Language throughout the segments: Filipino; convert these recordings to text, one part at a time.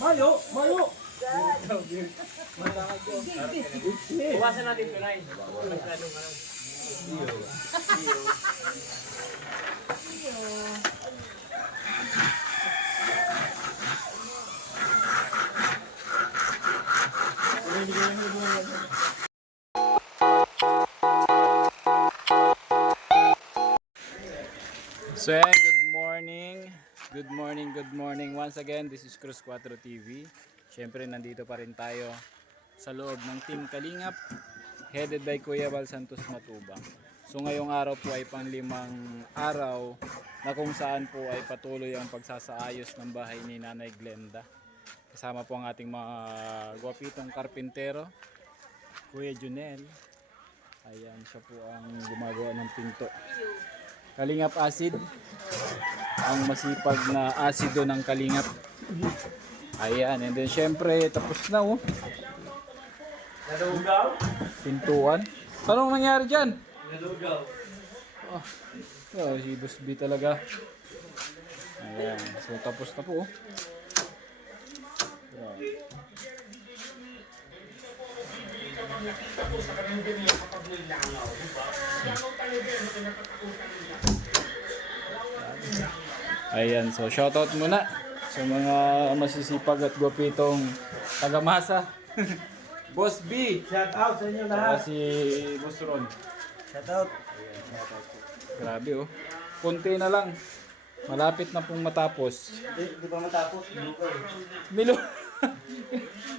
Mayo, mayo. Bukasan natin ito na eh. Nagkladong ano. So yan, good morning. Good morning, good morning. Once again, this is Cruz 4 TV. Siyempre, nandito pa rin tayo sa loob ng Team Kalingap, headed by Kuya Val Santos Matubang. So ngayong araw po ay pang-5 araw na kung saan po ay patuloy ang pagsasaayos ng bahay ni Nanay Glenda. Kasama po ang ating mga gwapitong karpintero, Kuya Junel. Ayan, siya po ang gumagawa ng pinto. Kalingap acid, ang masipag na asido ng Kalingap. Ayan, and then syempre tapos na oh. Nalugaw? Pintuan. Anong nangyari dyan? Nalugaw. Oh, si Boss B talaga. Ayan, so tapos na po oh. Ayan, so shoutout muna sa mga masisipag at gwapitong taga-masa. Boss B, Shout out sa inyo saka lahat. si Boss Ron. Shout out. Grabe oh. Konti na lang. Malapit na pong matapos. Di ba matapos? Lugaw. Milo.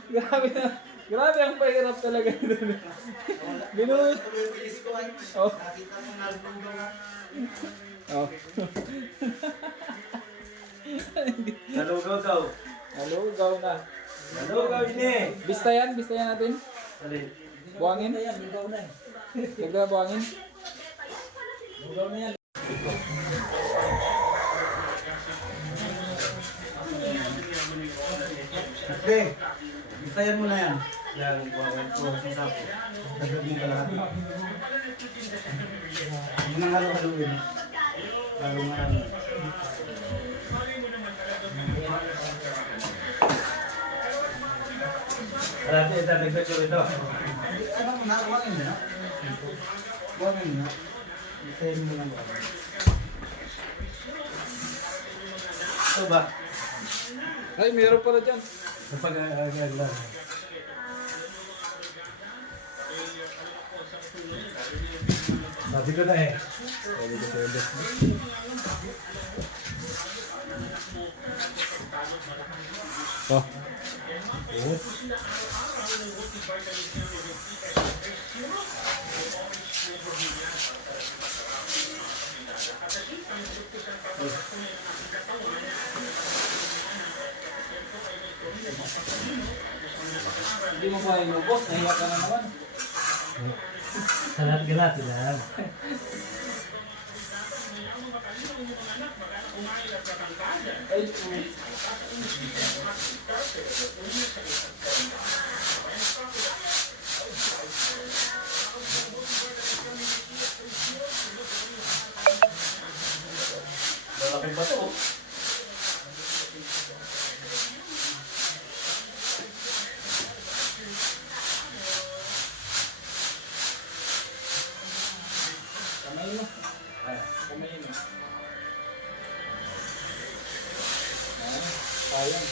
Grabe na. Grabe ang pahirap talaga. Binuhit. Oh. Nakita mo nalugaw. Oh. Nalugaw daw. Nalugaw na. Nalugaw ini. Bistayan natin. Alin? Buhangin. Lugaw na eh. Huwag buhangin. Lugaw na yan. Okay. Bisayan mo na yan. Yan, buwan ko sa sapo. Nagagin ka lahat. Hindi nang halo-haloin. Halo-haloin. Alati, ito, nagpetyo ito. Ano mo na, buwangin mo na. Buwangin mo na. Bisayan mo lang buwangin. Ito ba? Ay, meron pala dyan. Napag-agad lang. Sabi ko na eh. Oh. Hindi mo ba inubos? Nahiya ka na naman. Galat-galat lang. Ay, Lalaki ba ito? kamay mo. Kamay mo. Sayang.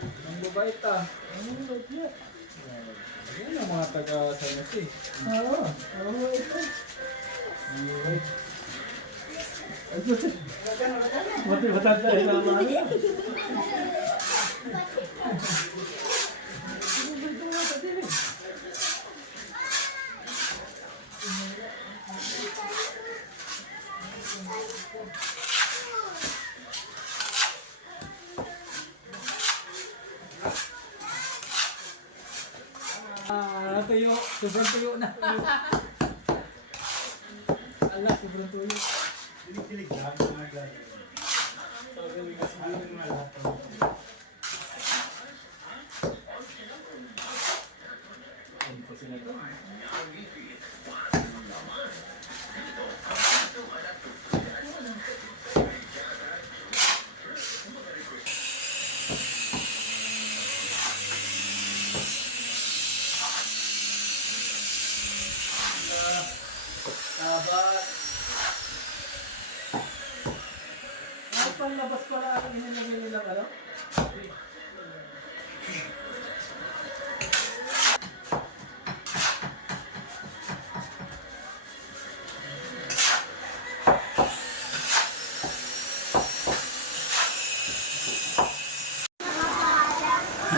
Ang babait ah. Ang babait niya. Yan ang mga taga-Sanos eh. Oo. Oo, ito. Ang babait. Buti matanda eh. Tuyo. Sobrang tuyo na. Ala, sobrang tuyo. Pilig-pilig lang. Tabat. Ay, panlabas ko lang ang inilagay nilang ano?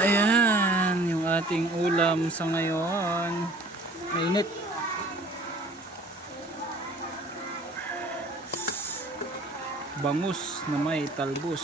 Ayan, yung ating ulam sa ngayon. Mainit. Bangus na may talbos.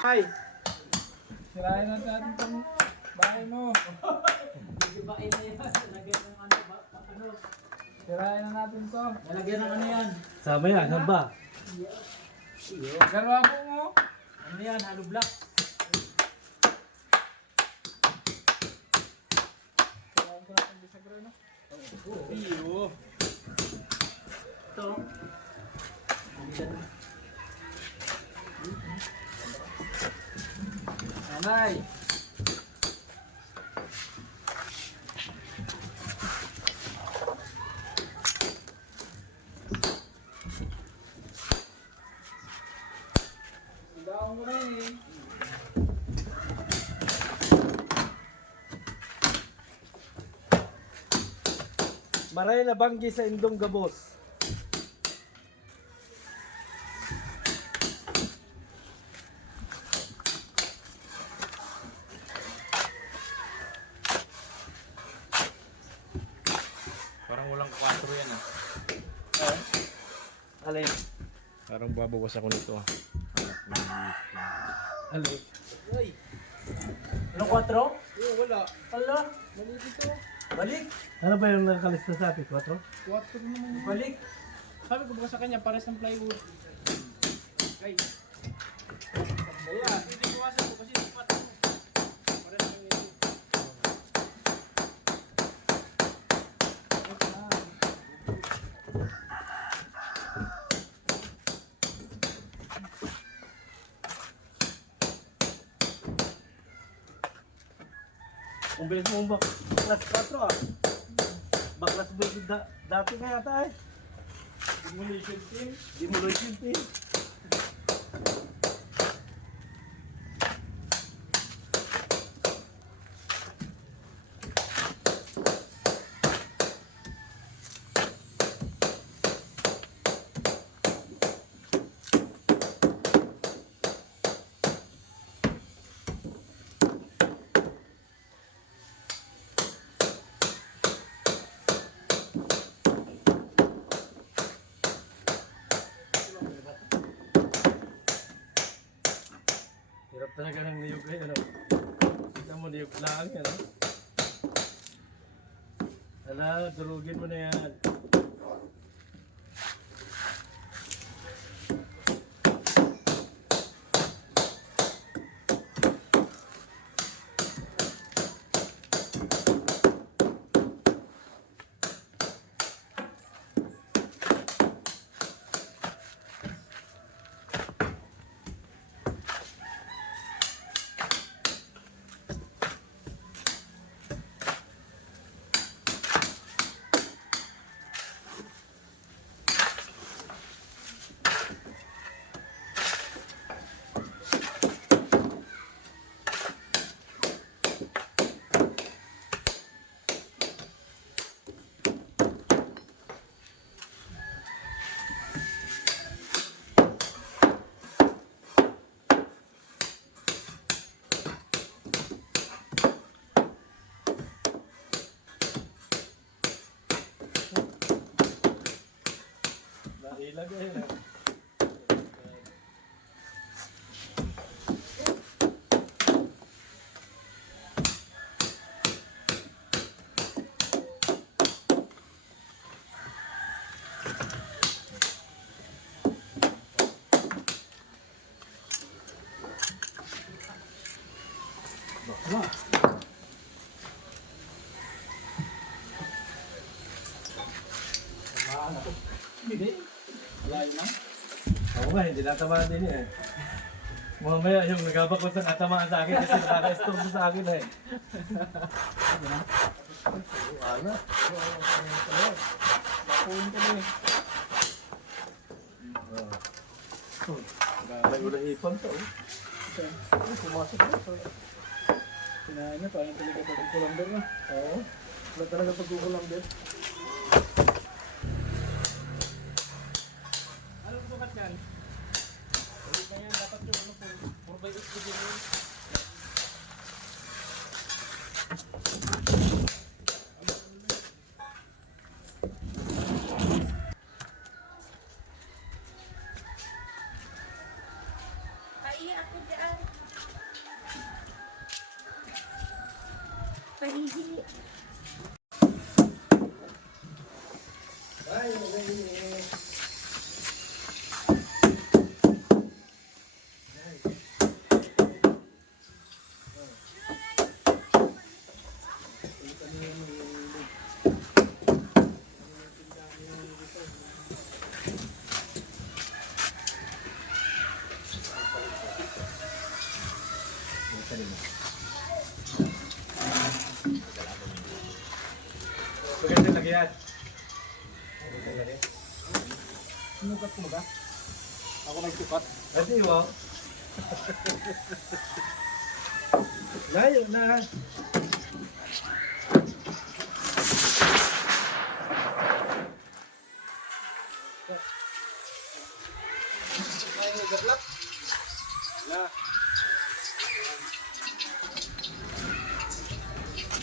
Ay! Sirahin natin itong bahay mo. Ibain na yan. Lagyan ng ano ba? Ano? Sirahin na natin to. Lalagyan ng ano yan? Sama yan, samba. Garwabo mo. Ano yan? Halo block. Sirahin ko natin bisagro, no? Iyo. Ito. Nanay. Sigawan ko na eh. Maray na banggi sa Indong Gabos. Parang walang 4 yan ah. Alin? Parang babawas ako nito ah. Alin? Anong 4? Wala. Ala. Balik ito. Balik. Ano ba yung nakalista sa atin? 4? Water naman. Balik. Sabi ko ba sa kanya, pares ng plywood. Guys. Wala, hindi ko kasi ko kasi lipat mo. Pares ng ito. Ang bilis mo baklas 4 ah. Baklas ba yung dati na yata eh. Demolition team. Demolition team. Hirap talaga ng niyog eh, ano? Tignan mo, niyog lang, ano? Hala, durugin mo na yan. Ilagay na. Hindi. Layo na. Ako nga, hindi natamaan din eh. Mamaya yung nagabak ko sa natamaan sa akin kasi nakaka-storm sa akin eh. Ano? Nakuhin ko na eh. May ulang ipon to. Pumasok na to. Kinain niya, parang talaga pag-kulamber na. Oo. Wala talaga pagkukulang din. Anong sukat yan? Ulit na yan, dapat yung ano, 4x8 ko din yun. Ay, ako dyan. Pahihi. Maganda lagyan. Sinukat ko ba? Ako nagsukat. Adi, wow. Layo na.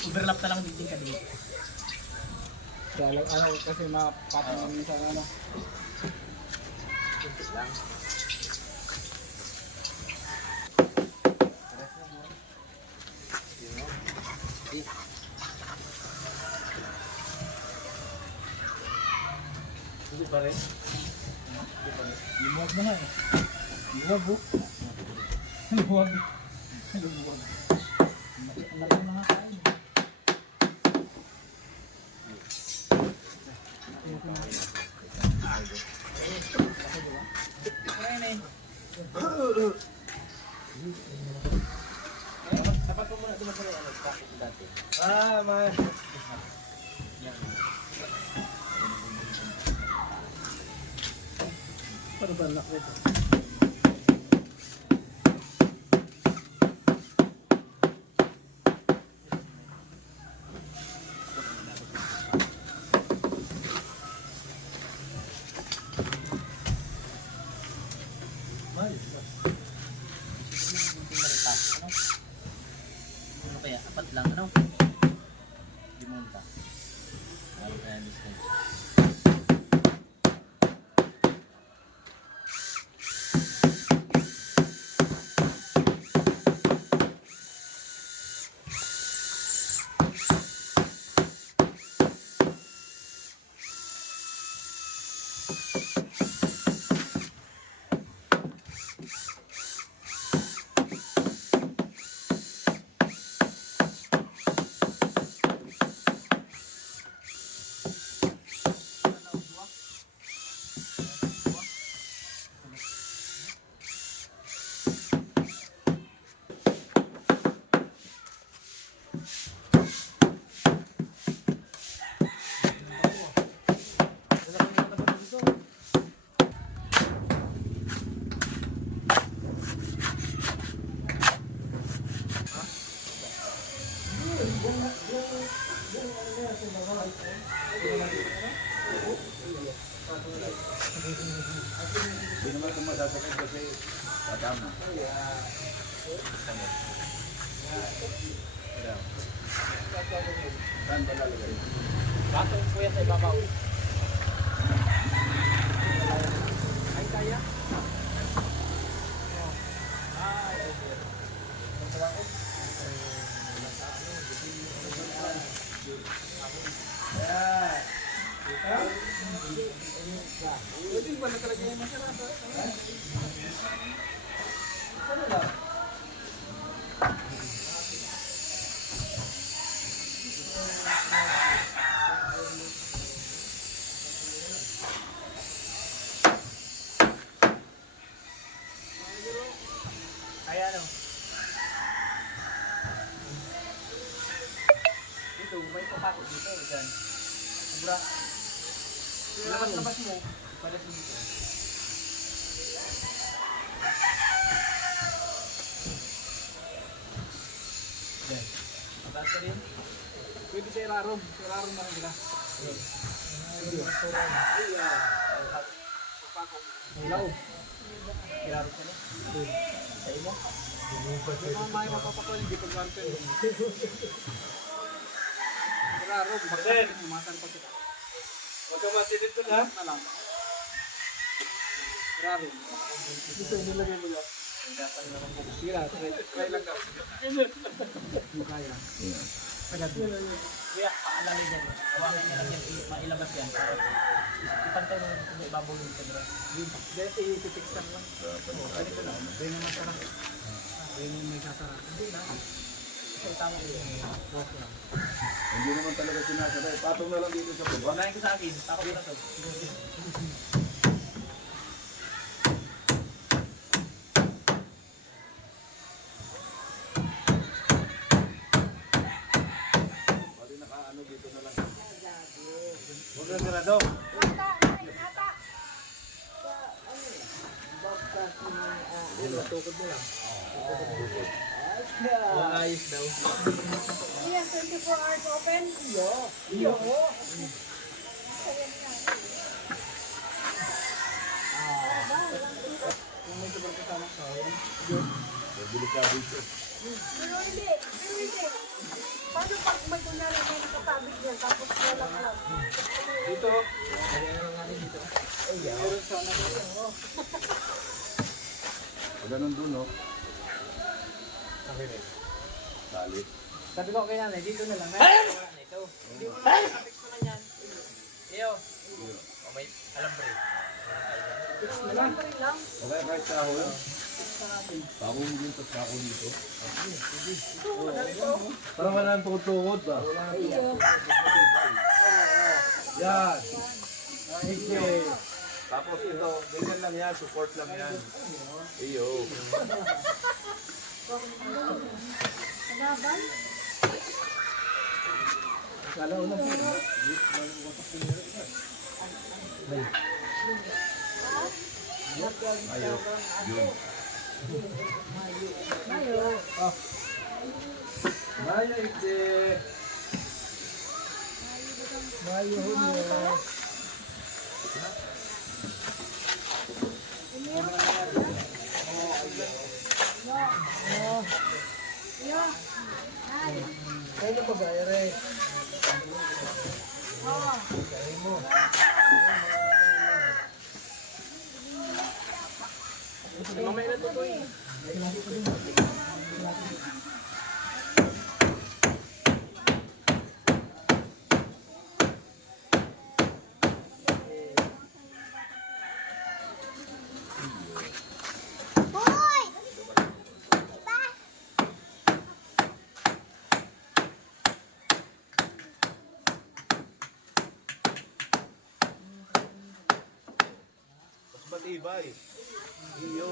Overlap na lang din ka dito. Kaya lang, ano, kasi mapatong namin sa ano. Hindi pa rin. Lumuwag na nga eh. Lumuwag oh. Lumuwag. Lumuwag. Ang laki na nga kain. Dapat po muna dumagal ang traffic dati. Ah, man. Paano ba anak nito? Ano kaya? Apat lang, ano? Limunta. Ano kaya mistake? Hindi naman ito masasakit kasi patama. Saan ba lalagay? Patong po yan sa ibabaw. pa ako dito. Diyan. Sobra. Labas mo. Para sa dito. Yan. Labas ka rin. Pwede sa irarom. Sa irarom na rin nila. Ilaw. Ilaro ka na. Sa imo. Yung mga mapapakol, hindi pag wanted. Irarom. Then. Umasan pa kita. Huwag ka masinit ko na. Na lang. Irarom. Dito, nilagay mo yun. Sige na, try lang daw. Hindi kaya. Kaya, paalalay dyan. Hawakan nila yan, mailabas yan. Ipantay mo yung ibabaw yung sa grass. Dahil i-fix lang lang. Ganito lang. Hindi naman sarap. Hindi naman may sasara. Hindi na. Kasi tama yun. Hindi naman talaga sinasabay. Patong na lang dito sa baba. Unahin ko sa akin. Takot ko na to. Pati nakaano dito na lang. Huwag na sarado. Ayos daw. Yan, 24 hours open? Delikado ito. Pero hindi. Paano pag may kunyari may nakatabig yan, tapos walang alam? Dito. Ganun dun, no? Tali. Sabi ko kay nanay, dito na lang. Wala na ito. Fix ko na yan. Iyo. O may alambre. Okay, kahit sahol. Sahol din sa sahol dito. Parang wala nang tukod-tukod ba? Yan. Sige. Tapos ito, ganyan lang yan, support lang yan. Iyo. Laban? Ayo. Yun. Mayo ite. Mayo hunyo. Kaya pa ba, Ere? Mamaya na to eh. Mas matibay. Iyo.